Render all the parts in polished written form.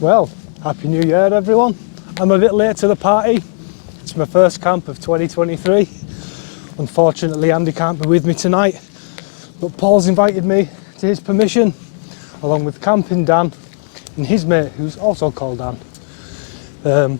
Well, Happy New Year everyone. I'm a bit late to the party. It's my first camp of 2023. Unfortunately Andy can't be with me tonight, but Paul's invited me to his permission, along with Camping Dan and his mate who's also called Dan.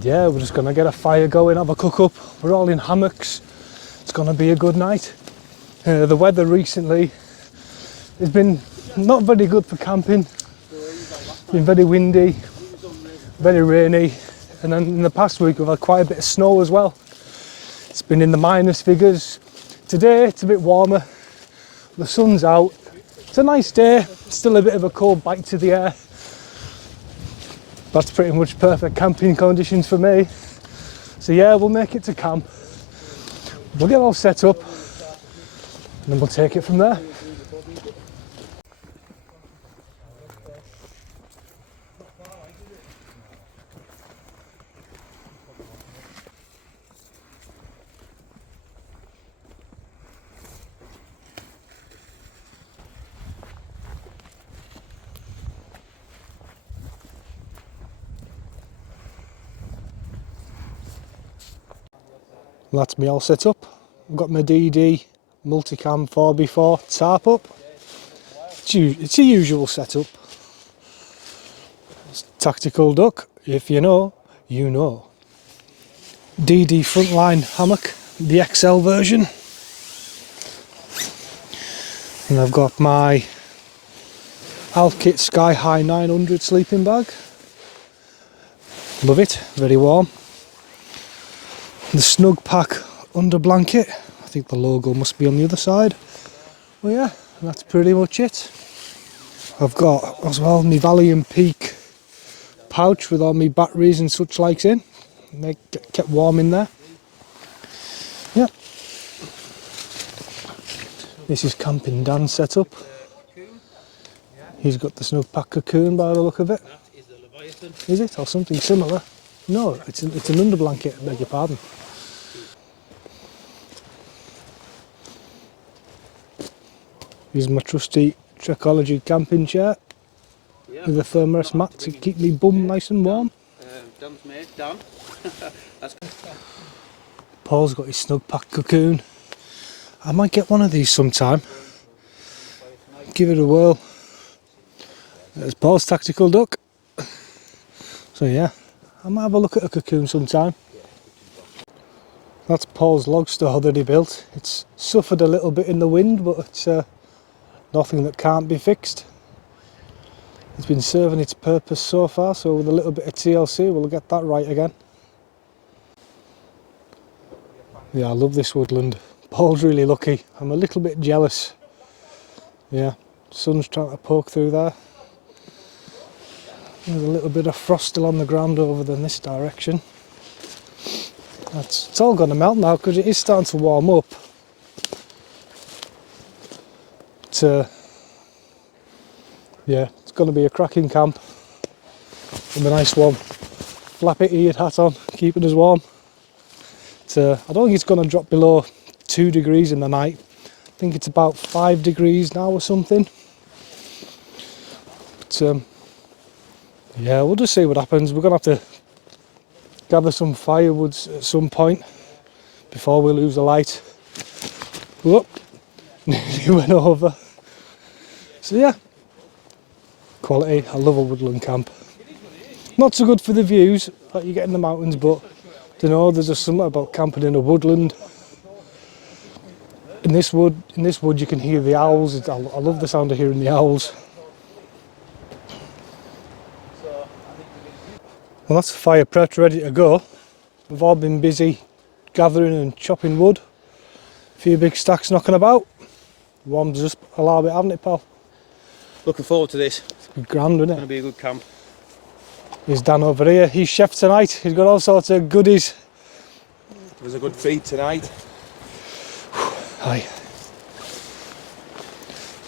Yeah, we're just gonna get a fire going, have a cook up. We're all in hammocks. It's gonna be a good night. The weather recently has been not very good for camping. It's been very windy, very rainy, and then in the past week we've had quite a bit of snow as well. It's been in the minus figures. Today it's a bit warmer, the sun's out. It's a nice day, still a bit of a cold bite to the air. That's pretty much perfect camping conditions for me. So yeah, we'll make it to camp. We'll get all set up and then we'll take it from there. That's me all set up. I've got my DD multicam 4x4 tarp up. It's a usual setup. It's tactical duck, if you know, you know. DD frontline hammock, the XL version. And I've got my Alkit Sky High 900 sleeping bag. Love it, very warm. The Snug Pack under blanket. I think the logo must be on the other side. Well yeah, that's pretty much it. I've got as well my Valium Peak pouch with all my batteries and such likes in. They get kept warm in there. Yeah. This is Camping Dan's setup. He's got the Snug Pack cocoon by the look of it. Is it? Or something similar? No, it's an under blanket, I beg your pardon. Here's my trusty Trekology camping chair with a thermos mat to keep me bum nice and warm. Dan's mate, Dan. Paul's got his Snug Pack cocoon. I might get one of these sometime. Give it a whirl. There's Paul's tactical duck. So yeah, I might have a look at a cocoon sometime. That's Paul's log store that he built. It's suffered a little bit in the wind, but it's nothing that can't be fixed. It's been serving its purpose so far, so with a little bit of TLC we'll get that right again. Yeah, I love this woodland. Paul's really lucky. I'm a little bit jealous. Yeah, sun's trying to poke through there. There's a little bit of frost still on the ground over in this direction. It's all going to melt now because it is starting to warm up. Yeah, it's going to be a cracking camp with a nice one. Flappy eared hat on, keeping us warm. I don't think it's going to drop below 2 degrees in the night. I think it's about 5 degrees now or something. But yeah, we'll just see what happens. We're going to have to gather some firewoods at some point before we lose the light. Whoop, nearly went over. So yeah, quality. I love a woodland camp. Not so good for the views that you get in the mountains, but I don't know, there's just something about camping in a woodland. In this wood you can hear the owls. I love the sound of hearing the owls. Well, that's the fire prepped, ready to go. We've all been busy gathering and chopping wood. A few big stacks knocking about. Warms us up a little bit, haven't it, pal? Looking forward to this. It's grand, isn't it? It's going to be a good camp. Here's Dan over here. He's chef tonight. He's got all sorts of goodies. It was a good feed tonight. Hi.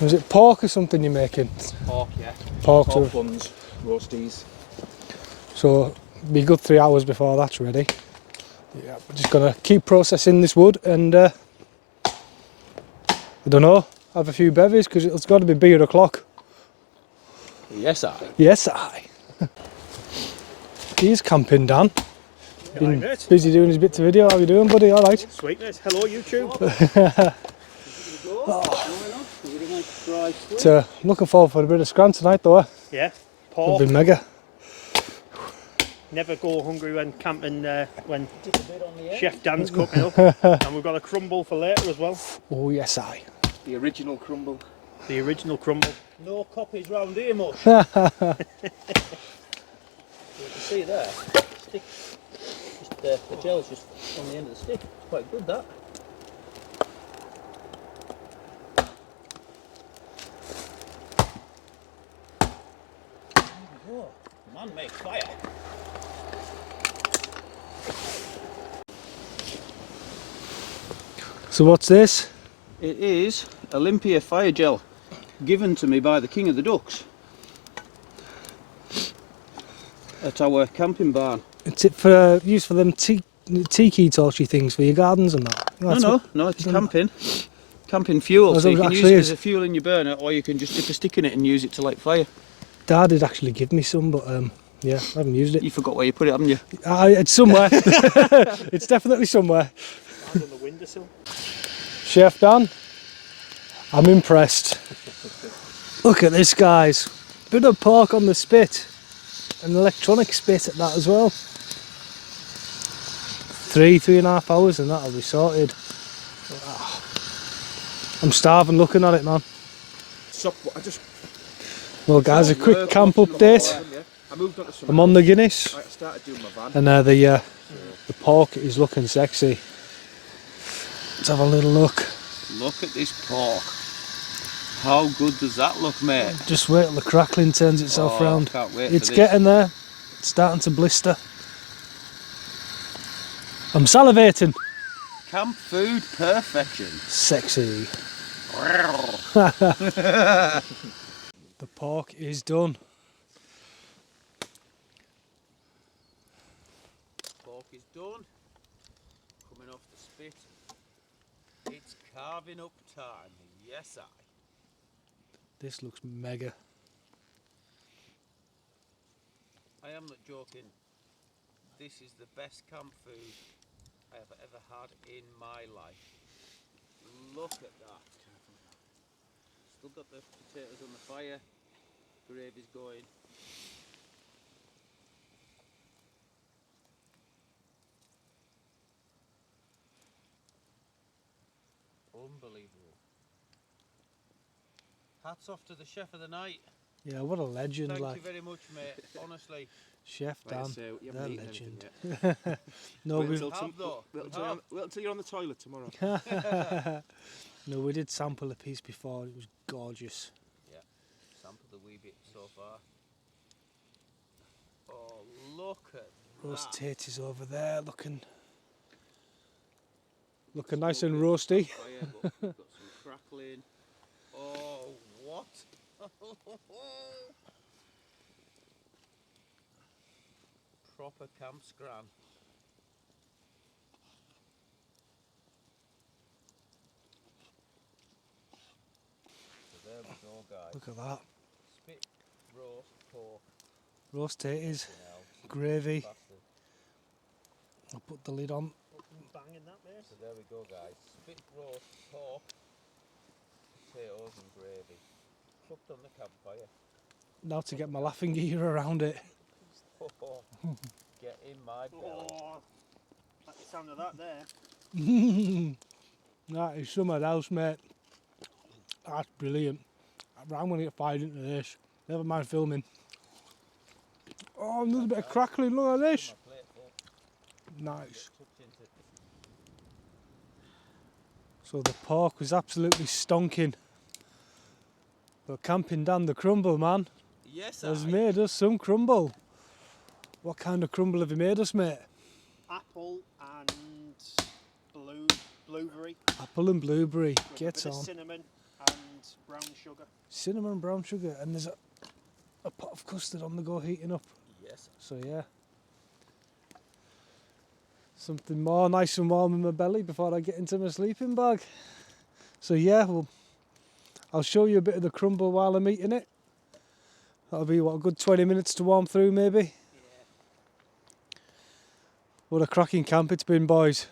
Was it pork or something you're making? Pork, yeah. Pork buns, roasties. So it'll be a good 3 hours before that's ready. Yeah, we're just gonna keep processing this wood and I don't know, have a few bevies because it's got to be beer o'clock. Yes, I. Yes, I. He's camping, Dan. Been mate. busy doing his bits of video. How you doing, buddy? All right. Sweetness. Hello, YouTube. Looking forward for a bit of scran tonight, though. Yeah. It'll Pork. be mega. Never go hungry when camping. When Chef Dan's cooking up, and we've got a crumble for later as well. Oh yes, I. The original crumble. The original crumble. No copies round here much. You can see there, stick, just, the gel's just on the end of the stick. It's quite good, that. Oh, man makes fire. So what's this? It is Olympia fire gel, given to me by the King of the Ducks at our camping barn. It's it for use for them tiki torchy things for your gardens and that. No, it's camping fuel. Oh, So you it can use actually it is. as a fuel in your burner, or you can just dip a stick in it and use it to light fire. Dad did actually give me some, but yeah, I haven't used it. You forgot where you put it, haven't you? It's somewhere. It's definitely somewhere. And on the windowsill. Chef Dan, I'm impressed. Look at this, guys. Bit of pork on the spit. An electronic spit at that as well. 3.5 hours and that'll be sorted. Ah. I'm starving looking at it, man. Well guys, a quick camp update. I moved on to some. I'm on the Guinness I started doing my van. and the pork is looking sexy. Let's have a little look. Look at this pork. How good does that look, mate? Just wait till the crackling turns itself Oh, round. can't wait It's for this. getting there. It's starting to blister. I'm salivating. Camp food perfection. Sexy. The pork is done. Pork is done. Coming off the spit. It's carving up time. Yes, I. This looks mega. I am not joking. This is the best camp food I have ever had in my life. Look at that. Still got the potatoes on the fire. Gravy's going. Unbelievable. Hats off to the chef of the night. Yeah, what a legend, Thank like you very much, mate. Honestly. Chef Dan. So you they're haven't eaten legend. anything yet. No, Wait we until have though. wait We until have. wait until you're on the toilet tomorrow. no, we did sample a piece before. It was gorgeous. Sampled a wee bit so far. Oh, look at Roast that. tatties over there, looking nice and roasty. Fire, but we've got some crackling. Oh, what? Proper camp scran. So there we go, guys. Look at that. Spit roast pork. Roast tatties, Now, gravy. bastard. I'll put the lid on. Banging that, mate. So there we go, guys. Spit roast pork, potatoes and gravy. Cooked on the campfire. Now to get my laughing gear around it. Oh, get in my belly. Oh, like the sound of that there. That is something else, mate. That's brilliant. I'm going to get fired into this. Never mind filming. Oh, another bit of crackling. Look at this. My plate, folks. Nice. Tucked into it. So the pork was absolutely stonking. But camping down the crumble, man, Yes, has I. made us some crumble. What kind of crumble have you made us, mate? Apple and blueberry. Apple and blueberry. With a Get bit of on. cinnamon and brown sugar. Cinnamon and brown sugar, and there's a pot of custard on the go heating up. Yes. So yeah. Something more nice and warm in my belly before I get into my sleeping bag. So yeah, well, I'll show you a bit of the crumble while I'm eating it. That'll be, what, a good 20 minutes to warm through, maybe? Yeah. What a cracking camp it's been, boys.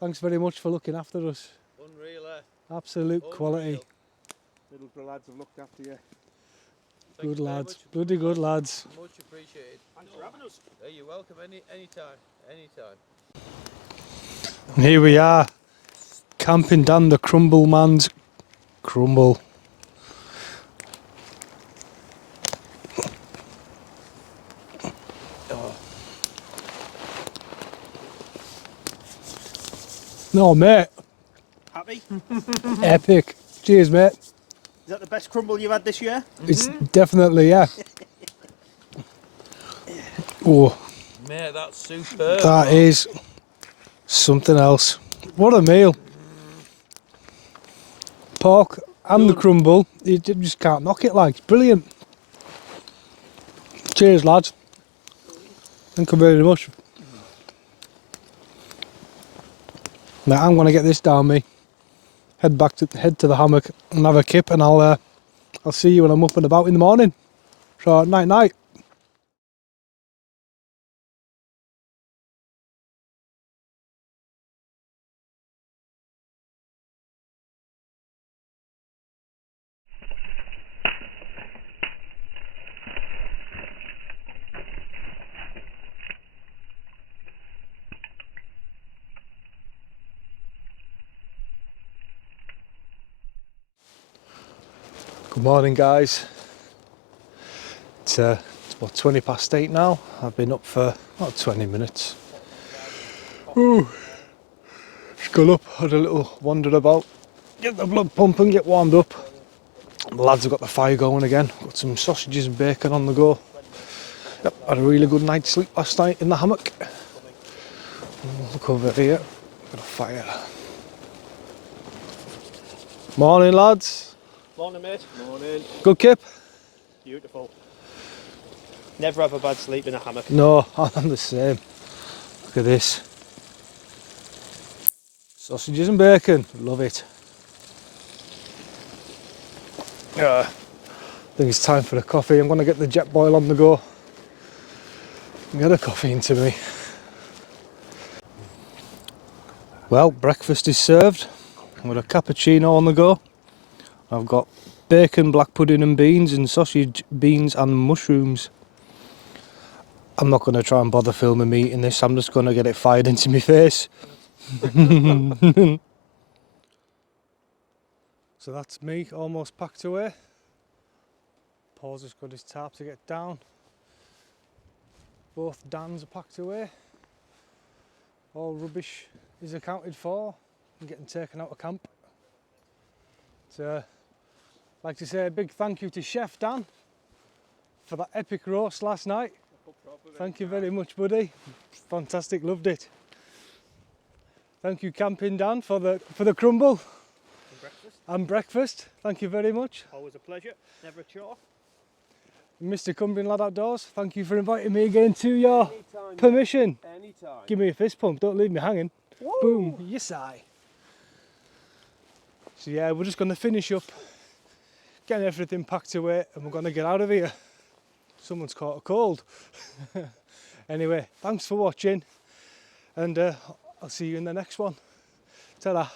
Thanks very much for looking after us. Unreal, Absolute quality. Unreal. Middlesbrough lads have looked after you. Thank you Good very lads. much. Bloody good lads. Much appreciated. Thanks for having us. Hey, you're welcome anytime. Anytime. And here we are, camping down the Crumble Man's Crumble. No, mate. Happy? Epic. Cheers, mate. Is that the best crumble you've had this year? It's definitely, yeah. Oh, Mate, that's superb. that is something else. What a meal. Pork and the crumble, you just can't knock it, like. It's brilliant. Cheers, lads. Thank you very much. Now I'm gonna get this down me. Head to the hammock and have a kip, and I'll see you when I'm up and about in the morning. So night night. Good morning, guys. It's about 20 past 8 now. I've been up for about 20 minutes. Ooh. Just got up, had a little wander about, get the blood pumping, get warmed up. The lads have got the fire going again. Got some sausages and bacon on the go. Yep, had a really good night's sleep last night in the hammock. Look over here, got a fire. Morning, lads. Morning, mate. Morning. Good kip? Beautiful. Never have a bad sleep in a hammock. No, I'm the same. Look at this. Sausages and bacon, love it. I think it's time for a coffee. I'm going to get the jet boil on the go. Get a coffee into me. Well, breakfast is served. I've got a cappuccino on the go. I've got bacon, black pudding and beans, and sausage, beans and mushrooms. I'm not going to try and bother filming me eating this. I'm just going to get it fired into my face. So that's me almost packed away. Paul's just got his tarp to get down. Both Dans are packed away. All rubbish is accounted for and getting taken out of camp. So, I'd like to say a big thank you to Chef Dan for that epic roast last night. Thank you very much, buddy. Fantastic, loved it. Thank you, Camping Dan, for the crumble and breakfast. Thank you very much. Always a pleasure. Never a chore. Mr. Cumbrian Lad Outdoors, thank you for inviting me again to your permission. Anytime. Give me a fist pump, don't leave me hanging. Woo! Boom, yes I. So yeah, we're just going to finish up, getting everything packed away, and we're going to get out of here. Someone's caught a cold. Anyway, thanks for watching, and I'll see you in the next one. Ta-da.